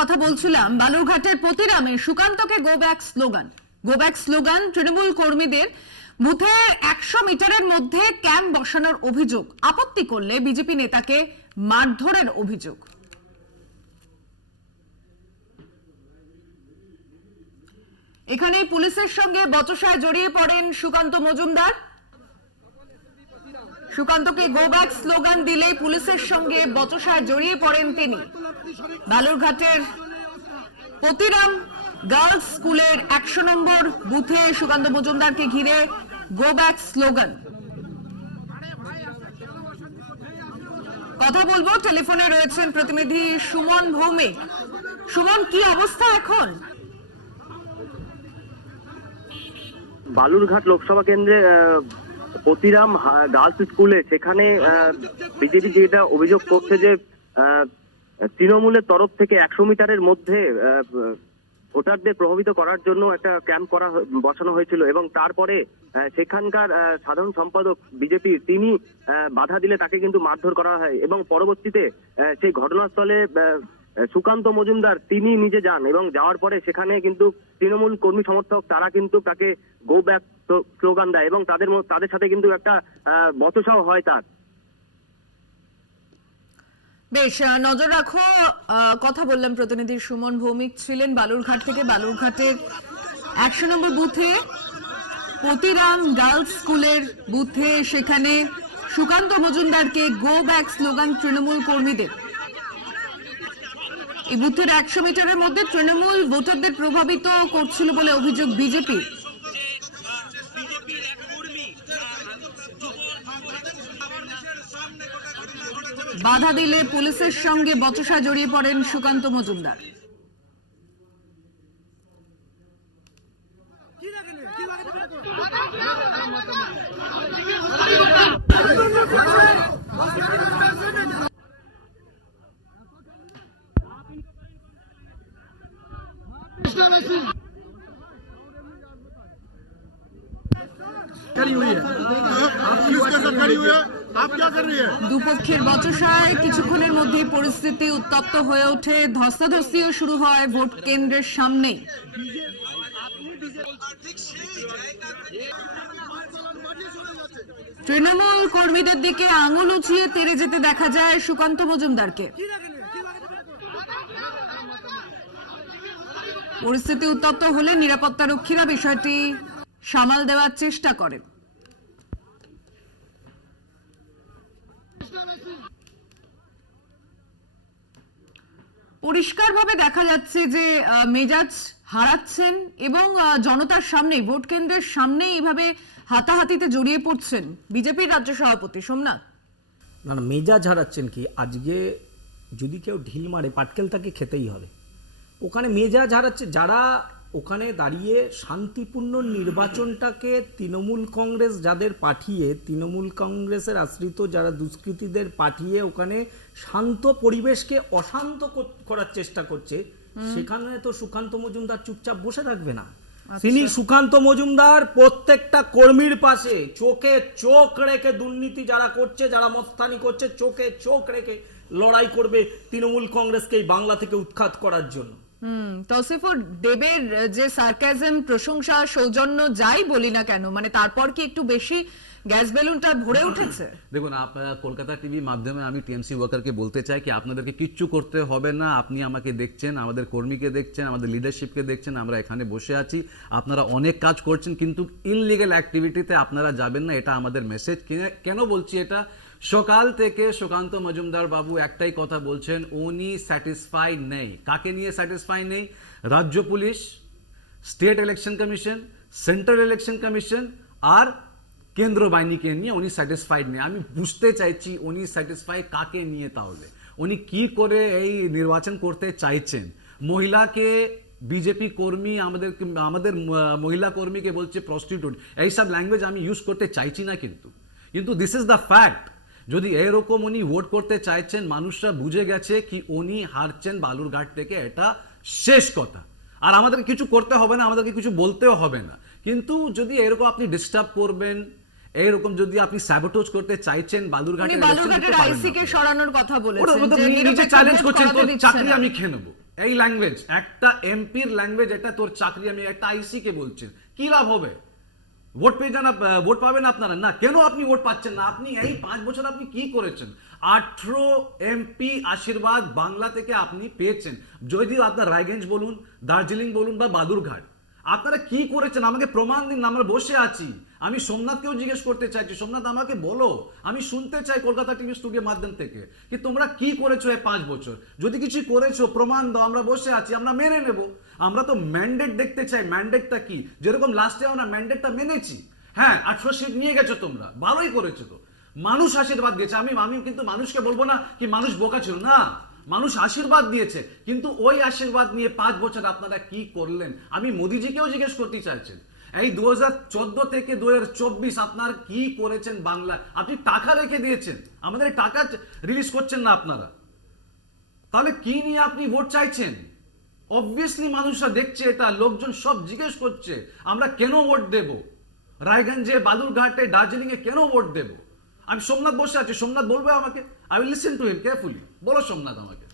কথা বলছিলাম বালুরঘাটের প্রতিরামে সুকান্তকে go back slogan Trinamool কর্মীদের বুথের 100 মিটারের মধ্যে ক্যাম্প বসানোর অভিযোগ, আপত্তি করলে বিজেপি নেতাকে মারধরের অভিযোগ। এখানে পুলিশের সঙ্গে বচসায় জড়িয়ে পড়েন সুকান্ত মজুমদার। সুকান্তকে গো ব্যাক স্লোগান দিলেই পুলিশের সঙ্গে বচসায় জড়িয়ে পড়েন তিনি। বালুরঘাটের প্রতিরাম গার্লস স্কুলের 100 নম্বর বুথে সুকান্ত মজুমদারকে ঘিরে গো ব্যাক স্লোগান। কথা বলবো, টেলিফোনে রয়েছেন প্রতিনিধি সুমন ভৌমিক। সুমন, কি অবস্থা এখন? বালুরঘাট লোকসভা কেন্দ্রে প্রতিরাম গার্লস স্কুলে সেখানে বিজেপি যেটা অভিযোগ করছে যে তৃণমূলের তরফ থেকে 100 মিটারের মধ্যে ভোটারদের প্রভাবিত করার জন্য একটা ক্যাম্প বসানো হয়েছিল এবং তারপরে সেখানকার সাধারণ সম্পাদক বিজেপি তিনি বাধা দিলে তাকে কিন্তু মারধর করা হয় এবং পরবর্তীতে সেই ঘটনাস্থলে সুকান্ত মজুমদার তিনি নিজে যান এবং যাওয়ার পরে সেখানে কিন্তু তৃণমূল কর্মী সমর্থক তারা কিন্তু তাকে গো ব্যাক স্লোগান দেয় এবং তাদের সাথে কিন্তু একটা বচসাও হয় তার। বেশ, নজর রাখো। কথা বললাম, প্রতিনিধি সুমন ভৌমিক ছিলেন বালুরঘাট থেকে। বালুরঘাটের 100 নম্বর বুথে প্রতিরাম গার্লস স্কুলের বুথে সেখানে সুকান্ত মজুমদারকে গো ব্যাক স্লোগান তৃণমূল কর্মীদের। এই বুথের 100 মিটারের মধ্যে তৃণমূল ভোটারদের প্রভাবিত করছিল বলে অভিযোগ বিজেপি। বাধা দিলে পুলিশের সঙ্গে বচসা জড়িয়ে পড়েন সুকান্ত মজুমদার। দুপক্ষের বচসায় কিছুক্ষণের মধ্যেই পরিস্থিতি উত্তপ্ত হয়ে ওঠে, ধস্তাধস্তিও শুরু হয় ভোট কেন্দ্রের সামনে। তৃণমূল কর্মীদের দিকে আঙুল উঁচিয়ে তেড়ে যেতে দেখা যায় সুকান্ত মজুমদারকে। পরিস্থিতি উত্তপ্ত হলে নিরাপত্তারক্ষীরা বিষয়টি সামাল দেওয়ার চেষ্টা করেন। পরিষ্কারভাবে দেখা যাচ্ছে যে মেজাজ হারাচ্ছেন এবং জনতার সামনে, ভোট কেন্দ্রের সামনে এইভাবে হাতাহাতিতে জড়িয়ে পড়ছেন বিজেপির রাজ্য সভাপতি সোমনাথ। না, মেজাজ হারাচ্ছেন কি, আজকে যদি কেউ ঢিল মারে পাটকেল তাকে খেতেই হবে। ওখানে মেজাজ হারাচ্ছে যারা ওখানে দাঁড়িয়ে শান্তিপূর্ণ নির্বাচনটাকে তৃণমূল কংগ্রেস যাদের পাঠিয়ে, তৃণমূল কংগ্রেসের আশ্রিত যারা দুষ্কৃতীদের পাঠিয়ে ওখানে শান্ত পরিবেশকে অশান্ত করার চেষ্টা করছে, সেখানে তো সুকান্ত মজুমদার চুপচাপ বসে থাকবে না। তিনি সুকান্ত মজুমদার প্রত্যেকটা কর্মীর পাশে চোখে চোখ রেখে দুর্নীতি যারা করছে, যারা মস্তানি করছে, চোখে চোখ রেখে লড়াই করবে তৃণমূল কংগ্রেসকে এই বাংলা থেকে উৎখাত করার জন্য। তৌসিফুর, দেবের যে সার্কাজম, প্রশংসা, সৌজন্য যাই বলি না কেন, মানে তারপর কি একটু বেশি গ্যাস বেলুনটা ভরে উঠেছে? দেখুন, আপনারা কলকাতা টিভির মাধ্যমে আমি টিএমসি ওয়ার্কারকে বলতে চাই কি আপনাদেরকে কিচ্ছু করতে হবে না। আপনি আমাকে দেখছেন, আমাদের কর্মীকে দেখছেন, আমাদের লিডারশিপকে দেখছেন, আমরা এখানে বসে আছি। আপনারা অনেক কাজ করছেন কিন্তু ইললিগাল অ্যাক্টিভিটিতে আপনারা যাবেন না, এটা আমাদের মেসেজ। কেন বলছি এটা? সকাল থেকে সুকান্ত মজুমদার বাবু একটাই কথা বলছেন, উনি স্যাটিসফাই নেই। কাকে নিয়ে স্যাটিসফাই নেই? রাজ্য police, state election commission, central election commission আর কেন্দ্র বাহিনীকে নিয়ে উনি স্যাটিসফাইড নেই। আমি বুঝতে চাইছি উনি স্যাটিসফাই কাকে নিয়ে, তাহলে উনি কি করে এই নির্বাচন করতে চাইছেন? মহিলাকে বিজেপি কর্মী আমাদের মহিলা কর্মীকে বলছে প্রস্টিটিউট, এইসব ল্যাঙ্গুয়েজ আমি ইউজ করতে চাইছি না, কিন্তু দিস ইজ দ্য ফ্যাক্ট। যদি এরকম উনি ভোট করতে চাইছেন, মানুষরা বুঝে গেছে কি উনি হারছেন বালুরঘাট থেকে, এটা শেষ কথা। আর আমাদের কিছু করতে হবে না, আমাদেরকে কিছু বলতেও হবে না। কিন্তু যদি এরকম আপনি ডিস্টার্ব করবেন, এরকম যদি আপনি স্যাবোটেজ করতে চাইছেন বালুরঘাটের আইসি কে সরানোর কথা বলেছেন, নিজে চ্যালেঞ্জ করছেন, তো চাকরি আমি খেয়ে নেবো, এই ল্যাঙ্গুয়েজ একটা এমপির ল্যাঙ্গুয়েজ, এটা তোর চাকরি, আমি একটা আইসি কে বলছি, কি লাভ হবে? ভোট পেয়ে যান, ভোট পাবেন আপনারা না? কেন আপনি ভোট পাচ্ছেন না? আপনি এই 5 বছর আপনি কি করেছেন? 18 এমপি আশীর্বাদ বাংলা থেকে আপনি পেয়েছেন। যদি আপনার রায়গঞ্জ বলুন, দার্জিলিং বলুন বা বালুরঘাট, আপনারা কি করেছেন আমাকে প্রমাণ দিন। আমরা বসে আছি, আমি সোমনাথকেও জিজ্ঞেস করতে চাইছি, সোমনাথ আমাকে বলো, আমি শুনতে চাই কলকাতা টিভি স্টুডিওর মাধ্যম থেকে কি তোমরা কি করেছো এই 5 বছর। যদি কিছু করেছো প্রমাণ দাও, আমরা বসে আছি, আমরা মেনে নেব। আমরা তো ম্যান্ডেট দেখতে চাই, ম্যান্ডেটটা কি। যেরকম লাস্টে আমরা ম্যান্ডেটটা মেনেছি, হ্যাঁ 18 সিট নিয়ে গেছো তোমরা, ভালোই করেছো তো। মানুষ আশীর্বাদ দিয়েছে, আমি কিন্তু মানুষকে বলবো না কি মানুষ বোকা ছিল না, মানুষ আশীর্বাদ দিয়েছে। কিন্তু ওই আশীর্বাদ নিয়ে 5 বছর আপনারা কি করলেন? আমি মোদিজিকেও জিজ্ঞেস করতে চাইছেন, এই 2014 থেকে 2024 আপনার কি করেছেন বাংলা? আপনি টাকা রেখে দিয়েছেন, আমাদের টাকা রিলিজ করছেন না আপনারা, তাহলে কি নিয়ে আপনি ভোট চাইছেন? অবভিয়াসলি মানুষরা দেখছে এটা, লোকজন সব জিজ্ঞেস করছে আমরা কেন ভোট দেব, রায়গঞ্জে, বালুরঘাটে, দার্জিলিং এ কেন ভোট দেব। আমি সোমনাথ বসে আছি, সোমনাথ বলবে আমাকে, I will listen to him carefully. বলো সোমনাথ আমাকে।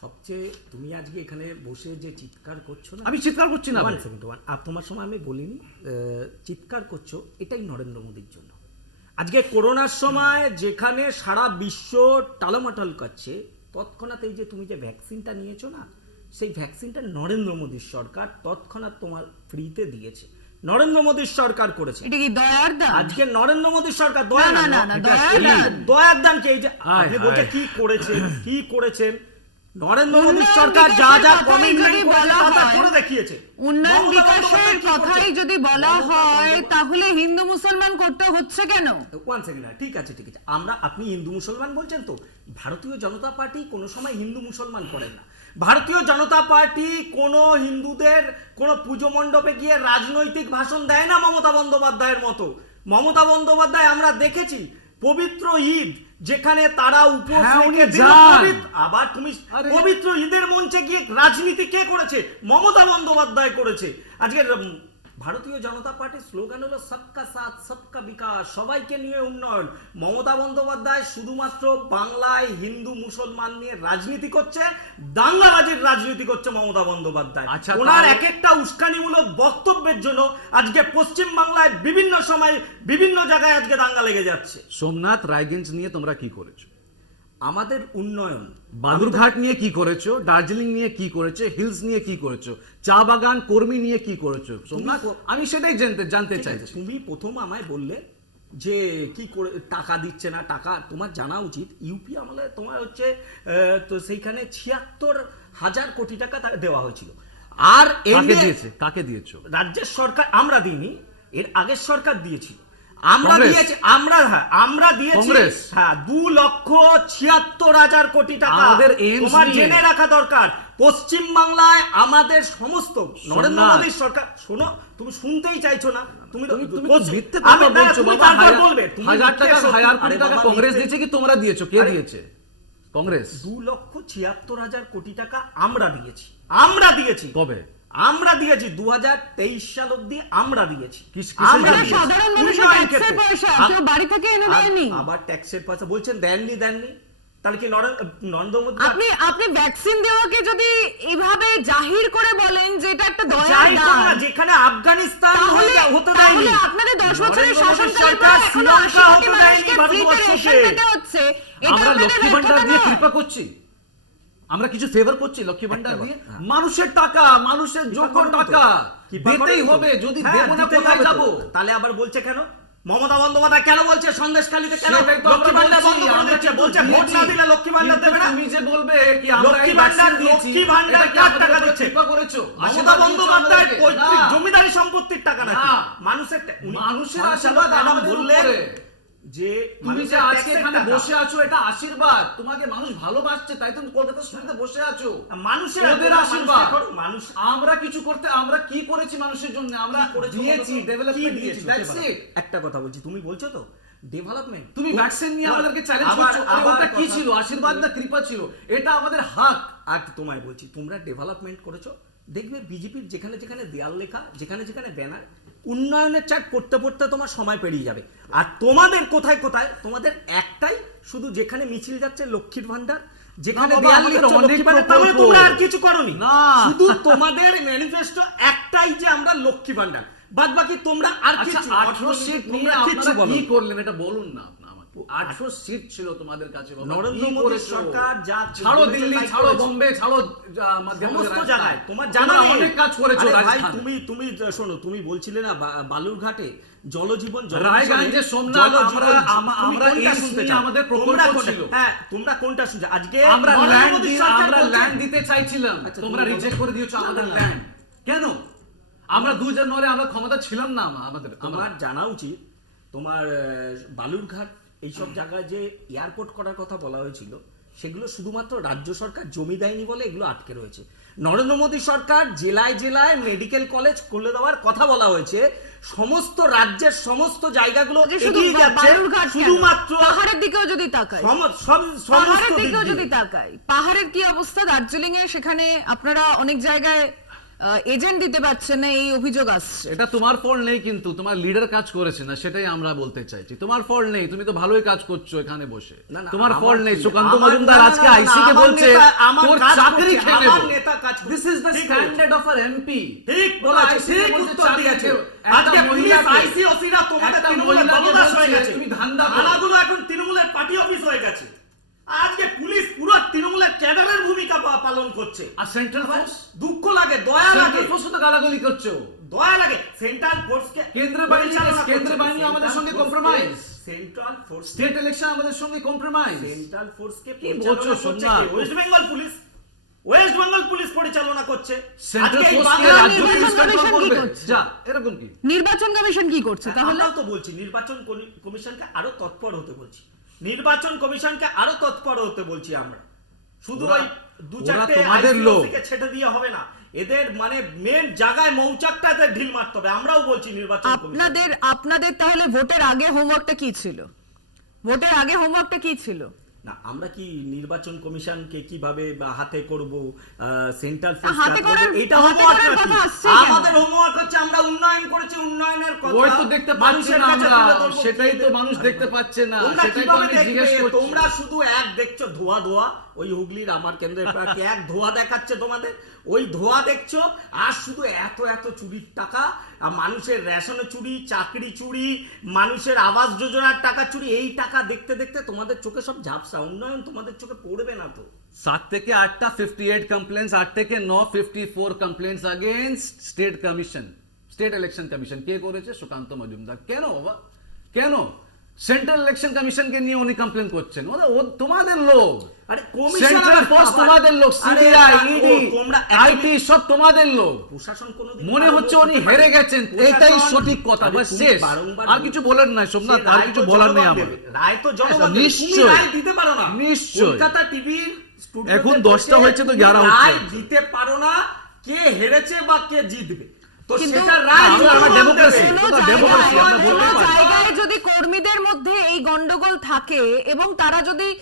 সবচেয়ে তুমি আজকে এখানে বসে যে চিৎকার করছো না, আমি চিৎকার করছি না, ওয়ান সেকেন্ড, তোমার সময় আমি বলিনি চিৎকার করছো, এটাই নরেন্দ্র মোদীর জন্য। আজকে করোনার সময় যেখানে সারা বিশ্ব টালমাটাল করছে, তৎক্ষণাৎ এই যে তুমি যে ভ্যাকসিনটা নিয়েছো না, সেই ভ্যাকসিনটা নরেন্দ্র মোদীর সরকার তৎক্ষণাৎ তোমার ফ্রিতে দিয়েছে, নরেন্দ্র মোদীর সরকার করেছে। এটা কি দয়ার দান? আজকে নরেন্দ্র মোদীর সরকার দয়া না, না, না, না, দয়ার দান। দয়ার দান কি? এই যে আপনি বলতে কি করেছেন, কি করেছেন? নরেন্দ্র মোদীর সরকার যা যা কমিটমেন্ট করেছে তা তা করে দেখিয়েছে। উন্নয়ন মমতা বিকাশের বন্দ্যোপাধ্যায় কি কথাই করেছে? যদি বলা হয় তাহলে হিন্দু মুসলমান করতে হচ্ছে কেন? ওয়ান সেকেন্ড, ঠিক আছে ঠিক আছে, আপনি হিন্দু মুসলমান বলছেন তো, ভারতীয় জনতা পার্টি কোনো সময় হিন্দু মুসলমান করেন না। ভারতীয় জনতা পার্টি কোনো হিন্দুদের কোনো পুজো মণ্ডপে গিয়ে রাজনৈতিক ভাষণ দেয় না মমতা বন্দ্যোপাধ্যায়ের মতো। মমতা বন্দ্যোপাধ্যায় আমরা দেখেছি পবিত্র ঈদ যেখানে তারা উপোস হ্যাঁ, উনি রেখে যান। আবার তুমি আরে, পবিত্র ঈদের মঞ্চে গিয়ে রাজনীতি কে করেছে? মমতা বন্দ্যোপাধ্যায় করেছে। আজকে ভারতীয় জনতা পার্টির স্লোগান হলো সবকা সাথ সবকা বিকাশ, সবাইকে নিয়ে উন্নয়ন। মমতা বন্দ্যোপাধ্যায় শুধুমাত্র বাংলায় হিন্দু মুসলমান নিয়ে রাজনীতি করছে, দাঙ্গাবাজির রাজনীতি করছে মমতা বন্দ্যোপাধ্যায়। আচ্ছা, ওনার তাহলে- এক একটা উস্কানিমূলক বক্তব্যের জন্য আজকে পশ্চিম বাংলায় বিভিন্ন সময় বিভিন্ন জায়গায় আজকে দাঙ্গা লেগে যাচ্ছে। সোমনাথ, রায়গঞ্জ নিয়ে তোমরা কি করেছো? আমাদের উন্নয়ন, বালুরঘাট নিয়ে কি করেছো? দার্জিলিং নিয়ে কি করেছো? হিলস নিয়ে কি করেছো? চা বাগান কর্মী নিয়ে কি করেছো? সোমনাথ, আমি সেটাই জানতে ঠিক চাইছি। আছে, তুমি প্রথম আমায় বললে যে কি করে টাকা দিচ্ছে না, টাকা তোমার জানা উচিত। ইউপি আমলে তোমার হচ্ছে তো সেইখানে ৭৬,০০০ কোটি টাকা দেওয়া হয়েছিল। আর কাকে দিয়েছে? কাকে দিয়েছো? রাজ্যের সরকার, আমরা দিইনি, এর আগের সরকার দিয়েছিল। আমরা কংগ্রেস? দিয়েছি, আমরা দিয়েছি, কংগ্রেস? হ্যাঁ, ২,৭৬,০০০ কোটি টাকা। আমাদের aims তোমার নিয়ে। জেনে রাখা দরকার, পশ্চিম বাংলায় আমাদের সমস্ত নরেন্দ্র সোমনাথ। মোদীর সরকার, শোনো, তুমি শুনতেই চাইছো না, তুমি তুমি তো পশ্চিম- মিথ্যে আমি- কথা না, বলছো তুমি বাবা। তারপর বলবে, তুমি হাজার মিথ্যে টাকা, সত্যি- 1000 কোটি আরে টাকা বাবা, কংগ্রেস মিথ্যে- দিয়েছে কি তোমরা দিয়েছো? কে আরে- দিয়েছে? কংগ্রেস। ২,৭৬,০০০ কোটি টাকা আমরা দিয়েছি, আমরা দিয়েছি। কবে? আমরা দিয়েছি ২০২৩ সাল অব্দি আমরা দিয়েছি। কিসের আমরা জন্য? দিয়েছি। সাধারণ মানুষের উন্নয়ন ট্যাক্সের ক্ষেত্রে। পয়সা আ- কেউ বাড়ি থেকে এনে আর- দেয়নি। আবার ট্যাক্সের পয়সা বলছেন দেননি, তাহলে কি নরেন্দ্র মোদী আপনি ভ্যাকসিন দেওয়াকে যদি এভাবে জাহির করে বলেন যে এটা একটা দয়ার যাই হোক না, দান, যেখানে আফগানিস্তান হতে দেয়নি, তাহলে আপনাদের 10 বছরের নরেন্দ্র মোদীর শাসনকালে সরকার এখনো 80 শ্রীলঙ্কা কোটি হতে দেয়নি মানুষকে ফ্রিতে রেশন ভারতবর্ষকে। দিতে হচ্ছে। এটা আমরা আপনাদের লক্ষ্মী ভান্ডার ব্যর্থতা দিয়ে নয়? কৃপা করছি? আমরা কিছু ফেভার করছি লক্ষ্মী ভান্ডার দিয়ে? মানুষের টাকা, মানুষের যোগ্য টাকা দিতেই হবে। যদি দেব না কোথায় যাব? তাহলে আবার বলছে কেন? মমতা বন্দ্যোপাধ্যায় কেন বলছে সন্দেশখালীতে কেন সেটাই তো লক্ষ্মী আমরা ভান্ডার বলছি, বন্ধ করে আমরা দিচ্ছে? কিন্তু বলছে ভোট না দিয়েছি। দিলে লক্ষ্মী ভান্ডার কিন্তু দেবে না। তুমি যে বলবে কি আমরা লক্ষ্মী এই ভান্ডার, vaccine দিয়েছি, লক্ষ্মী ভান্ডার এটা কি কার আমাদের টাকা উপর দিচ্ছে? কৃপা করেছো? মমতা আশীর্বাদ দিয়েছো বন্দ্যোপাধ্যায় আমাদেরকে? পৈতৃক না। জমিদারি সম্পত্তির টাকা নাকি? না। মানুষের মানুষের মানুষের আশীর্বাদ ম্যাডাম আমাদের বললেন উপরে। যে তুমি যে মানুষের আজকে ট্যাক্সের এখানে টাকা। বসে আছো এটা আশীর্বাদ, তোমাকে মানুষ ভালোবাসছে তাই তুমি কলকাতা স্টুডিওতে বসে আছো। মানুষের ওদের মানুষকে আশীর্বাদ। করো, মানুষ আমরা কিছু করতে, আমরা কি করেছি মানুষের জন্য? আমরা দিয়েছি, ডেভেলপমেন্ট দিয়েছি, দ্যাটস ইট। একটা কথা বলছি, তুমি বলছো তো ডেভেলপমেন্ট, তুমি ভ্যাকসিন নিয়ে আমাদেরকে চ্যালেঞ্জ করছো, আরে ওটা কি ছিল? আশীর্বাদ না কৃপা ছিল? এটা আমাদের হক। আর তোমায় বলছি, তোমরা ডেভেলপমেন্ট করেছো, দেখবে বিজেপির যেখানে যেখানে দেয়াল লেখা, যেখানে যেখানে ব্যানার, উন্নয়নের চার্ট পড়তে পড়তে তোমার সময় পেরিয়ে যাবে। আর তোমাদের কোথায় কোথায়, তোমাদের একটাই শুধু, যেখানে মিছিল যাচ্ছে লক্ষ্মীর ভান্ডার, যেখানে না বাবা, দেয়াল আমাদের লিখছে অনেক লক্ষ্মীর ভান্ডার, তাহলে প্রকল্প। তোমরা আর কিছু করোনি। না। শুধু তোমাদের ম্যানিফেস্টো একটাই যে আমরা লক্ষ্মী ভান্ডার, বাদ বাকি তোমরা আর আচ্ছা, কিছু 18 সিট নিয়ে তোমরা কিচ্ছু আপনারা বলো কি করলেন এটা বলুন না আমাকে। 18 সিট ছিল তোমাদের কাছে বাবা, নরেন্দ্র কি মোদী করেছো? সরকার যা ছাড়ো করেছে দিল্লি, তাই ছাড়ো করেছে। বোম্বে, ছাড়ো মধ্যপ্রদেশ, সমস্ত রাজস্থান। জায়গায় তোমার তোমরা জানা নেই। অনেক কাজ করেছো আরে ভাই, রাজস্থানে। তুমি শোনো, তুমি বলছিলে না বালুরঘাটে জলজীবন রায়গঞ্জে সোমনাথ, আমরা এই নিয়ে আমাদের প্রকল্প ছিল। হ্যাঁ, তোমরা কোনটা শুনছো আজকে? আমরা নরেন্দ্র ল্যান্ড মোদী সরকার বলছে- ল্যান্ড দিতে চাইছিলাম, আচ্ছা, তোমরা তুমি রিজেক্ট করে দিয়েছো না, আমাদের না, না। ল্যান্ড। কেন? আমরা 2009 আমরা ক্ষমতা ছিলাম না আমাদের। আমার জানা উচিত তোমার বালুরঘাট এইসব জায়গায় যে এয়ারপোর্ট করার কথা বলা হয়েছিল, সেগুলো শুধুমাত্র রাজ্য সরকার জমি দেয়নি বলে এগুলো আটকে রয়েছে। নরেন্দ্র মোদী সরকার জেলায় জেলায় মেডিকেল কলেজ খুলে দেওয়ার কথা বলা হয়েছে। সমস্ত রাজ্যের সমস্ত জায়গাগুলো যে শুধু এগিয়ে যাচ্ছে, বালুরঘাট কেন? শুধুমাত্র পাহাড়ের দিকেও যদি তাকাই, সমস্ত পাহাড়ের দিক দিকেও দিয়ে। যদি তাকাই, পাহাড়ের কি অবস্থা? দার্জিলিং এ সেখানে আপনারা অনেক জায়গায় এজেন্ট দিতে পারছেন না, এই অভিযোগ আসছে। এটা তোমার ফল নেই, কিন্তু তোমার লিডার কাজ করেছে না, সেটাই আমরা বলতে চাইছি। তোমার ফল নেই, তুমি তো ভালোই কাজ করছো এখানে বসে। না, না, তোমার ফল আমার নেই। কি- সুকান্ত আমার- মজুমদার না, না, আজকে না, না, আইসি কে আমার বলছে নেতা- আমার তোর কাজ চাকরি করছে, খেয়ে আমার নেব। নেতা কাজ করছে। দিস ইজ দ্য ঠিক স্ট্যান্ডার্ড অফ আর এমপি। ঠিক বলেছে, ঠিক উত্তর দিয়েছে। আজকে পুলিশ আইসি ওসিরা তোমাদের তৃণমূলের বলদাস হয়ে গেছে। তুমি ধান্দা করো। থানাগুলো এখন তৃণমূলের পার্টি অফিস হয়ে গেছে। আজকে পুলিশ পুরো তৃণমূলের ক্যাডারের ভূমিকা পালন করছে। আর সেন্ট্রাল ফোর্স, দুঃখ লাগে, দয়া লাগে, সেন্ট্রাল ফোর্স তো গালাগালি করছো। দয়া লাগে। সেন্ট্রাল ফোর্সকে কেন্দ্রীয় বাহিনী আমাদের সঙ্গে compromise. Central force state election আমাদের সঙ্গে কম্প্রোমাইজ। সেন্ট্রাল ফোর্সকে কি বলছো, সোমনাথ? ওয়েস্ট বেঙ্গল পুলিশ পরিচালনা করছে। সেন্ট্রাল আজকে এই ফোর্স কে বাংলা রাজ্য নির্বাচন পুলিশ কন্ট্রোল কমিশন কি করবে? করছে? যা, এরকম কি? নির্বাচন কমিশন কি করছে তাহলে? আমরাও তো বলছি নির্বাচন কমিশনকে আরো তৎপর হতে বলছি। নির্বাচন কমিশনকে আরো তৎপর হতে বলছি আমরা। শুধু ওই দু চারটে তোমাদের লোক। আইসিওসিকে ছেড়ে দিয়ে হবে না, এদের মানে মেন জায়গায় মৌচাকটাতে ঢিল মারতে হবে। আমরাও বলছি নির্বাচন কমিশন। আপনাদের তাহলে ভোটের আগে হোমওয়ার্কটা কি ছিল? ভোটের আগে হোমওয়ার্কটা কি ছিল? না, আমরা কি নির্বাচন কমিশনকে কিভাবে হাতে করব, সেন্ট্রাল হাতে করার- এইটা হাতে হোমওয়ার্ক করার নাকি? কথা আসছে কেন? আমাদের হোমওয়ার্ক হচ্ছে আমরা উন্নয়ন করেছি, উন্নয়নের কথা ওই তো দেখতে পাচ্ছি মানুষের না কাছে আমরা, তুলে ধরবো। সেটাই তো মানুষ দেখতে পাচ্ছে না, তোমরা সেটাই তো কিভাবে আমি দেখবে? জিজ্ঞেস করছি। তোমরা শুধু এক দেখছো ধোয়া ধোয়া, ওই হুগলির আমার কেন্দ্রের প্রার্থী এক ধোয়া দেখাচ্ছে তোমাদের, ওই ধোয়া দেখছো। আর শুধু এত এত চুরির টাকা, আর মানুষের রেশনে চুরি, চাকরি চুরি, মানুষের আবাস যোজনার টাকা চুরি, এই টাকা দেখতে দেখতে তোমাদের চোখে সব ঝাপসা। উন্নয়ন তোমাদের চোখে পড়বে না তো। 7 থেকে 8টা 58 কমপ্লেন্টস, 8 থেকে 9 54 complaints against state commission, state election commission. কে করেছে? সুকান্ত মজুমদার। কেন বাবা, কেন? সেন্ট্রাল ইলেকশন কমিশনকে নিয়ে উনি কমপ্লেন করছেন। ও তোমাদের লোক। আরে কমিশন সেন্ট্রাল ফোর্স তোমাদের লোক, সিবিআই, ইডি, আইটি সব তোমাদের লোক। প্রশাসন কোনোদিন মনে হচ্ছে উনি হেরে গেছেন, এটাই সঠিক কথা। বাস শেষ, আর কিছু বলার নাই সোমনাথ, আর কিছু বলার নেই আমার। রায় তো জনগণ দেবে। নিশ্চয়ই। তুমি রায় দিতে পারো না। নিশ্চয়ই। কলকাতা টিভির স্টুডিওতে এখন বসে 10টা হয়েছে তো 11 তুমি হচ্ছে। রায় দিতে পারো না কে হেরেছে বা কে জিতবে। তো কিন্তু সেটা রায় আমরা জনগণ ডেমোক্রেসি, দেবে। কোনো ওটা ডেমোক্রেসি, আমরা জায়গায়- বলতে কোনো পারি। জায়গায় যদি কর্মীদের মধ্যে এই গন্ডগোল থাকে এবং তারা যদি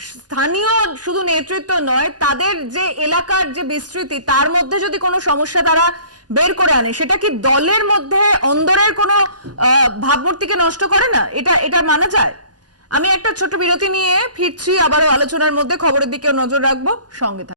স্থানীয় শুধু নেতৃত্ব নয়, তাদের যে এলাকার যে বিস্তৃতি, তার মধ্যে যদি কোনো সমস্যা তারা বের করে আনে, সেটা কি দলের মধ্যে অন্দরের কোনো ভাবমূর্তিকে নষ্ট করে না? এটা মানা যায়? আমি একটা ছোট বিরতি নিয়ে ফিরছি, আবারও আলোচনার মধ্যে খবরের দিকেও নজর রাখবো, সঙ্গে থাকবো।